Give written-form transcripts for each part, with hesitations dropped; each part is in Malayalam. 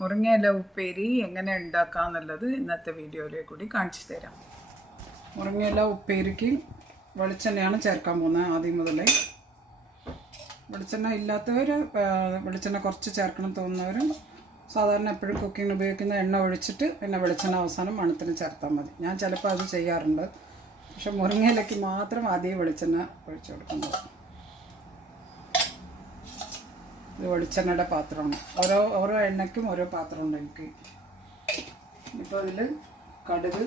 മുരിങ്ങയില ഉപ്പേരി എങ്ങനെ ഉണ്ടാക്കാമെന്നുള്ളത് ഇന്നത്തെ വീഡിയോയിലേക്ക് കൂടി കാണിച്ചു തരാം. മുരിങ്ങയില ഉപ്പേരിക്ക് വെളിച്ചെണ്ണയാണ് ചേർക്കാൻ പോകുന്നത്. ആദ്യം മുതലേ വെളിച്ചെണ്ണ ഇല്ലാത്തവർ വെളിച്ചെണ്ണ കുറച്ച് ചേർക്കണം തോന്നുന്നവർ സാധാരണ എപ്പോഴും കുക്കിങ്ങിന് ഉപയോഗിക്കുന്ന എണ്ണ ഒഴിച്ചിട്ട് പിന്നെ വെളിച്ചെണ്ണ അവസാനം മണത്തിന് ചേർത്താൽ മതി. ഞാൻ ചിലപ്പോൾ അത് ചെയ്യാറുണ്ട്. പക്ഷെ മുരിങ്ങയിലയ്ക്ക് മാത്രം ആദ്യം വെളിച്ചെണ്ണ ഒഴിച്ചു കൊടുക്കുന്നത്. ഇത് വെളിച്ചെണ്ണയുടെ പാത്രമാണ്. ഓരോ എണ്ണയ്ക്കും ഓരോ പാത്രമുണ്ട് എനിക്ക്. ഇപ്പോൾ അതിൽ കടുക്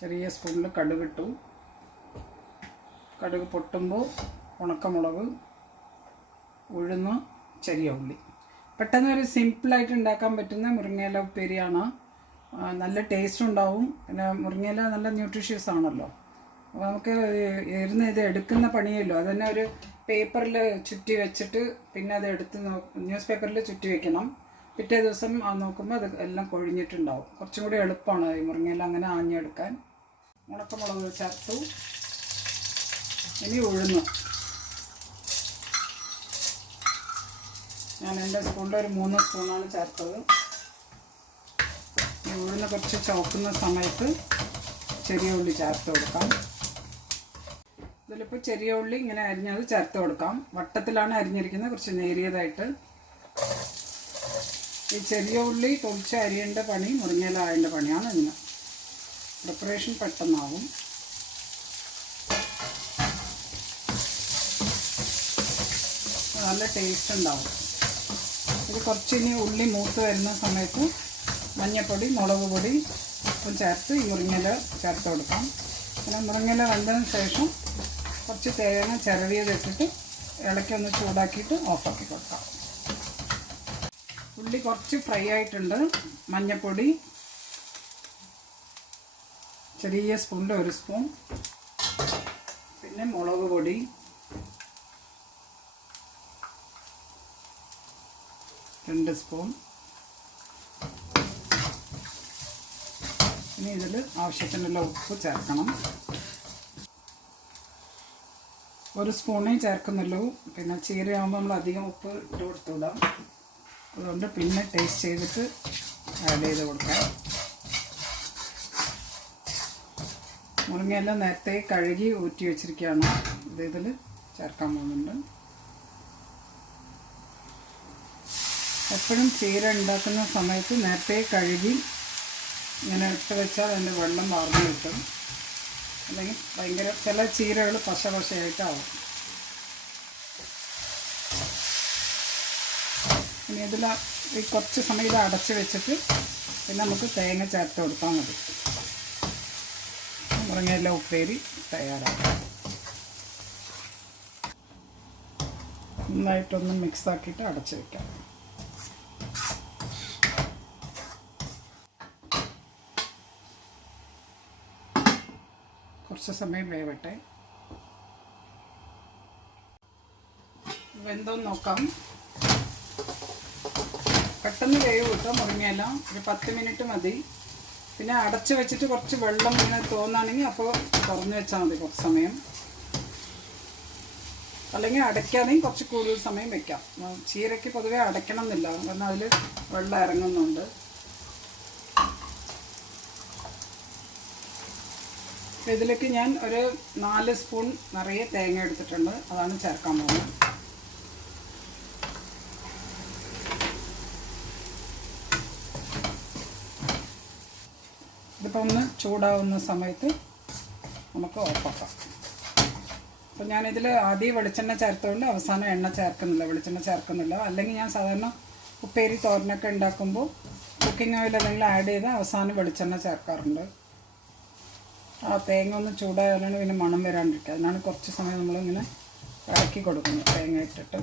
ചെറിയ സ്പൂണിൽ കടുക് ഇട്ടു. കടുക് പൊട്ടുമ്പോൾ ഉണക്കമുളക്, ഉഴുന്ന്, ചെറിയ ഉള്ളി. പെട്ടെന്ന് ഒരു സിമ്പിളായിട്ട് ഉണ്ടാക്കാൻ പറ്റുന്ന മുരിങ്ങയില ഉപ്പേരിയാണ്. നല്ല ടേസ്റ്റ് ഉണ്ടാവും. പിന്നെ മുരിങ്ങയില നല്ല ന്യൂട്രീഷ്യസ് ആണല്ലോ. അപ്പോൾ നമുക്ക് ഇരുന്ന് ഇത് എടുക്കുന്ന പണിയല്ലോ. അത് തന്നെ ഒരു പേപ്പറിൽ ചുറ്റി വെച്ചിട്ട് പിന്നെ അത് എടുത്ത് ന്യൂസ് പേപ്പറിൽ ചുറ്റി വെക്കണം. പിറ്റേ ദിവസം നോക്കുമ്പോൾ അത് എല്ലാം കൊഴിഞ്ഞിട്ടുണ്ടാവും. കുറച്ചും കൂടി എളുപ്പമാണ് ഈ മുരിങ്ങയില അങ്ങനെ ആഞ്ഞെടുക്കാൻ. ഉണക്കമുളക് ചേർത്തു. ഇനി ഉഴുന്നു. ഞാൻ എൻ്റെ സ്പൂണിൽ ഒരു 3 സ്പൂണാണ് ചേർത്തത്. ഈ ഉഴുന്ന് കുറച്ച് ചുവക്കുന്ന സമയത്ത് ചെറിയ ഉള്ളി ചേർത്ത് കൊടുക്കാം. ഇതിലിപ്പോൾ ചെറിയ ഉള്ളി ഇങ്ങനെ അരിഞ്ഞത് ചേർത്ത് കൊടുക്കാം. വട്ടത്തിലാണ് അരിഞ്ഞിരിക്കുന്നത്, കുറച്ച് നേരിയതായിട്ട്. ഈ ചെറിയ ഉള്ളി തൊളിച്ച് അരിയേണ്ട പണി മുരിങ്ങയില ആയേണ്ട പണിയാണ് ഇന്ന്. പ്രിപ്പറേഷൻ പെട്ടെന്നാവും. നല്ല ടേസ്റ്റ് ഉണ്ടാവും. ഇത് കുറച്ച് ഇനി ഉള്ളി മൂത്ത് വരുന്ന സമയത്ത് മഞ്ഞൾപ്പൊടി, മുളക് പൊടി ഉപ്പും ചേർത്ത് ഈ മുരിങ്ങയില ചേർത്ത് കൊടുക്കാം. പിന്നെ മുരിങ്ങയില വെന്തതിന് ശേഷം കുറച്ച് തേങ്ങ ചിരവിയതിട്ടിട്ട് ഇളക്കി ഒന്ന് ചൂടാക്കിയിട്ട് ഓഫാക്കി കൊടുക്കാം. ഉള്ളി കുറച്ച് ഫ്രൈ ആയിട്ടുണ്ട്. മഞ്ഞൾപ്പൊടി ചെറിയ സ്പൂണിൽ 1 സ്പൂൺ, പിന്നെ മുളക് പൊടി, രണ്ട് സ്പൂൺ. ഇനി ഇതിൽ ആവശ്യത്തിനുള്ള ഉപ്പ് ചേർക്കണം. 1 സ്പൂണേ ചേർക്കുന്നുള്ളൂ. പിന്നെ ചീരയാകുമ്പോൾ നമ്മൾ അധികം ഉപ്പ് ഇട്ട് കൊടുത്തുവിടാം. അതുകൊണ്ട് പിന്നെ ടേസ്റ്റ് ചെയ്തിട്ട് ആഡ് ചെയ്ത് കൊടുക്കാം. മുരിങ്ങയെല്ലാം നേരത്തെ കഴുകി ഊറ്റി വെച്ചിരിക്കുകയാണ്. ഇത് ഇതിൽ ചേർക്കാൻ പോകുന്നുണ്ട്. എപ്പോഴും ചീര ഉണ്ടാക്കുന്ന സമയത്ത് നേരത്തെ കഴുകി ഇങ്ങനെ ഇട്ട് വെച്ചാൽ അതിൻ്റെ വെള്ളം വാർന്നു കിട്ടും. അല്ലെങ്കിൽ ഭയങ്കര ചില ചീരകൾ പശയായിട്ടാവും. ഇനി ഇതിൽ ഈ കുറച്ച് സമയം ഇത് അടച്ച് വെച്ചിട്ട് പിന്നെ നമുക്ക് തേങ്ങ ചേർത്ത് കൊടുത്താൽ മതി. മുരിങ്ങയില ഉപ്പേരി തയ്യാറാക്കാം. നന്നായിട്ടൊന്ന് മിക്സാക്കിയിട്ട് അടച്ച് വയ്ക്കാം. കുറച്ച് സമയം വേവട്ടെ. വെന്തോന്ന് നോക്കാം. പെട്ടെന്ന് വേവ് കിട്ടും മുരിങ്ങയില. ഒരു 10 മിനിറ്റ് മതി. പിന്നെ അടച്ച് വെച്ചിട്ട് കുറച്ച് വെള്ളം ഇങ്ങനെ തോന്നുകയാണെങ്കിൽ അപ്പോൾ തുറന്ന് വെച്ചാൽ മതി കുറച്ച് സമയം. അല്ലെങ്കിൽ അടയ്ക്കാതെയും കുറച്ച് കൂടുതൽ സമയം വെക്കാം. ചീരയ്ക്ക് പൊതുവെ അടയ്ക്കണം എന്നില്ല, കാരണം അതിൽ വെള്ളം ഇറങ്ങുന്നുണ്ട്. ഇതിലേക്ക് ഞാൻ ഒരു 4 സ്പൂൺ നിറയെ തേങ്ങ എടുത്തിട്ടുണ്ട്. അതാണ് ചേർക്കാൻ പോകുന്നത്. ഇതിപ്പോൾ ഒന്ന് ചൂടാവുന്ന സമയത്ത് നമുക്ക് ഓഫാക്കാം. അപ്പോൾ ഞാനിതിൽ ആദ്യം വെളിച്ചെണ്ണ ചേർത്തുകൊണ്ട് അവസാനം എണ്ണ ചേർക്കുന്നില്ല, വെളിച്ചെണ്ണ ചേർക്കുന്നില്ല. അല്ലെങ്കിൽ ഞാൻ സാധാരണ ഉപ്പേരി തോരനൊക്കെ ഉണ്ടാക്കുമ്പോൾ കുക്കിംഗ് ഓയിൽ എന്തെങ്കിലും ആഡ് ചെയ്ത് അവസാനം വെളിച്ചെണ്ണ ചേർക്കാറുണ്ട്. ആ തേങ്ങ ഒന്ന് ചൂടായാലാണ് പിന്നെ മണം വരാണ്ടിരിക്കുക. അതിനാണ് കുറച്ച് സമയം നമ്മളിങ്ങനെ ഇളക്കി കൊടുക്കുന്നത് തേങ്ങ ഇട്ടിട്ട്.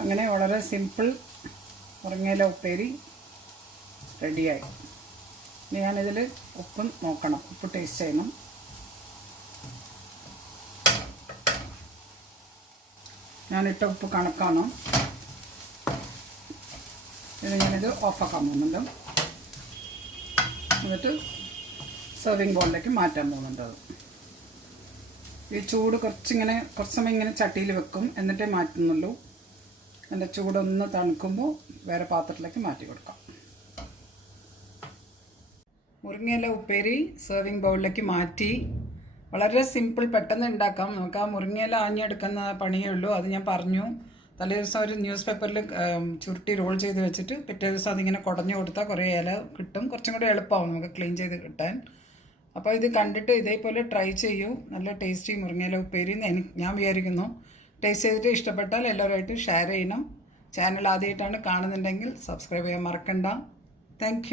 അങ്ങനെ വളരെ സിമ്പിൾ മുരിങ്ങയില ഉപ്പേരി റെഡിയായി. ഇനി ഞാനിതിൽ ഉപ്പും നോക്കണം, ഉപ്പ് ടേസ്റ്റ് ചെയ്യണം. ഞാനിട്ട ഉപ്പ് കണക്കാണ്. ഇത് ഞാനിത് ഓഫാക്കാൻ പോകുന്നുണ്ട്. എന്നിട്ട് സെർവിങ് ബോളിലേക്ക് മാറ്റാൻ പോകുന്നുണ്ട്. ഈ ചൂട് കുറച്ച് സമയം ഇങ്ങനെ ചട്ടിയിൽ വെക്കും, എന്നിട്ടേ മാറ്റുന്നുള്ളൂ. അതിൻ്റെ ചൂടൊന്ന് തണുക്കുമ്പോൾ വേറെ പാത്രത്തിലേക്ക് മാറ്റി കൊടുക്കാം. മുരിങ്ങയില ഉപ്പേരി സെർവിങ് ബൗളിലേക്ക് മാറ്റി. വളരെ സിമ്പിൾ, പെട്ടെന്ന് ഉണ്ടാക്കാം. നമുക്ക് ആ മുരിങ്ങയില ആഞ്ഞെടുക്കുന്ന പണിയേ ഉള്ളൂ. അത് ഞാൻ പറഞ്ഞു. തലേ ദിവസം ഒരു ന്യൂസ് പേപ്പറിൽ ചുരുട്ടി റോൾ ചെയ്ത് വെച്ചിട്ട് പിറ്റേ ദിവസം അതിങ്ങനെ കുടഞ്ഞു കൊടുത്താൽ കുറേ ഇല കിട്ടും. കുറച്ചും കൂടി എളുപ്പമാവും നമുക്ക് ക്ലീൻ ചെയ്ത് കിട്ടാൻ. അപ്പോൾ ഇത് കണ്ടിട്ട് ഇതേപോലെ ട്രൈ ചെയ്യൂ. നല്ല ടേസ്റ്റി മുരിങ്ങയില ഉപ്പേരി ഞാൻ വിചാരിക്കുന്നു. ടേസ്റ്റ് ചെയ്തിട്ട് ഇഷ്ടപ്പെട്ടാൽ എല്ലാവരുമായിട്ട് ഷെയർ ചെയ്യണം. ചാനൽ ആദ്യമായിട്ടാണ് കാണുന്നുണ്ടെങ്കിൽ സബ്സ്ക്രൈബ് ചെയ്യാൻ മറക്കണ്ട. താങ്ക്